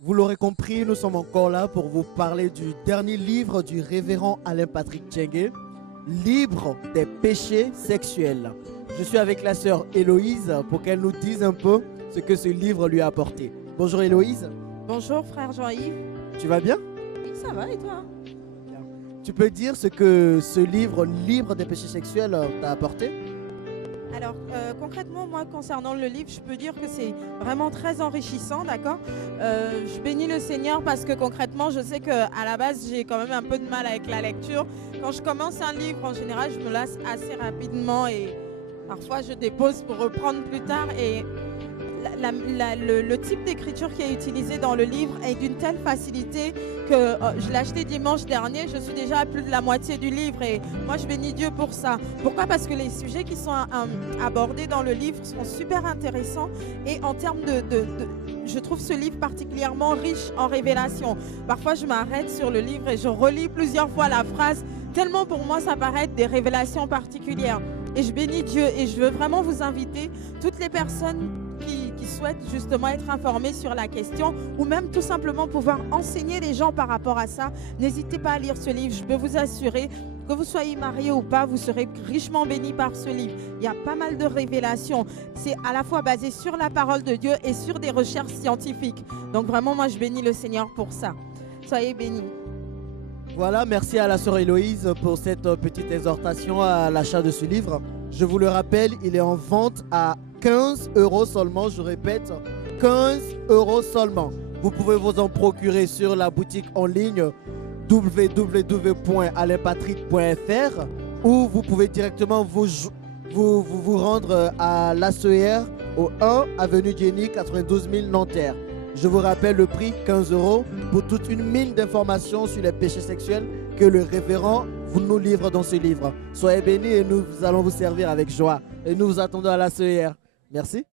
Vous l'aurez compris, nous sommes encore là pour vous parler du dernier livre du révérend Alain Patrick Tchengue, Libre des péchés sexuels. Je suis avec la sœur Héloïse pour qu'elle nous dise un peu ce que ce livre lui a apporté. Bonjour Héloïse. Bonjour frère Jean-Yves. Tu vas bien? Oui, ça va et toi? Bien. Tu peux dire ce que ce livre Libre des péchés sexuels t'a apporté? Alors concrètement, moi concernant le livre, je peux dire que c'est vraiment très enrichissant, d'accord. Je bénis le Seigneur parce que concrètement, je sais qu'à la base, j'ai quand même un peu de mal avec la lecture. Quand je commence un livre, en général, je me lasse assez rapidement et parfois je dépose pour reprendre plus tard. Et le type d'écriture qui est utilisé dans le livre est d'une telle facilité que je l'ai acheté dimanche dernier, je suis déjà à plus de la moitié du livre et moi je bénis Dieu pour ça. Pourquoi? Parce que les sujets qui sont abordés dans le livre sont super intéressants et en termes je trouve ce livre particulièrement riche en révélations. Parfois je m'arrête sur le livre et je relis plusieurs fois la phrase, tellement pour moi ça paraît être des révélations particulières. Et je bénis Dieu et je veux vraiment vous inviter, toutes les personnes qui souhaitent justement être informées sur la question ou même tout simplement pouvoir enseigner les gens par rapport à ça, n'hésitez pas à lire ce livre. Je peux vous assurer que vous soyez marié ou pas, vous serez richement bénis par ce livre. Il y a pas mal de révélations. C'est à la fois basé sur la parole de Dieu et sur des recherches scientifiques. Donc vraiment, moi, je bénis le Seigneur pour ça. Soyez bénis. Voilà, merci à la sœur Héloïse pour cette petite exhortation à l'achat de ce livre. Je vous le rappelle, il est en vente à 15 € seulement, je répète, 15 € seulement. Vous pouvez vous en procurer sur la boutique en ligne www.alainpatrick.fr ou vous pouvez directement vous rendre à l'ACER au 1 avenue Jenny 92 000 Nanterre. Je vous rappelle le prix, 15 € pour toute une mine d'informations sur les péchés sexuels que le révérend vous nous livre dans ce livre. Soyez bénis et nous allons vous servir avec joie. Et nous vous attendons à la CER. Merci.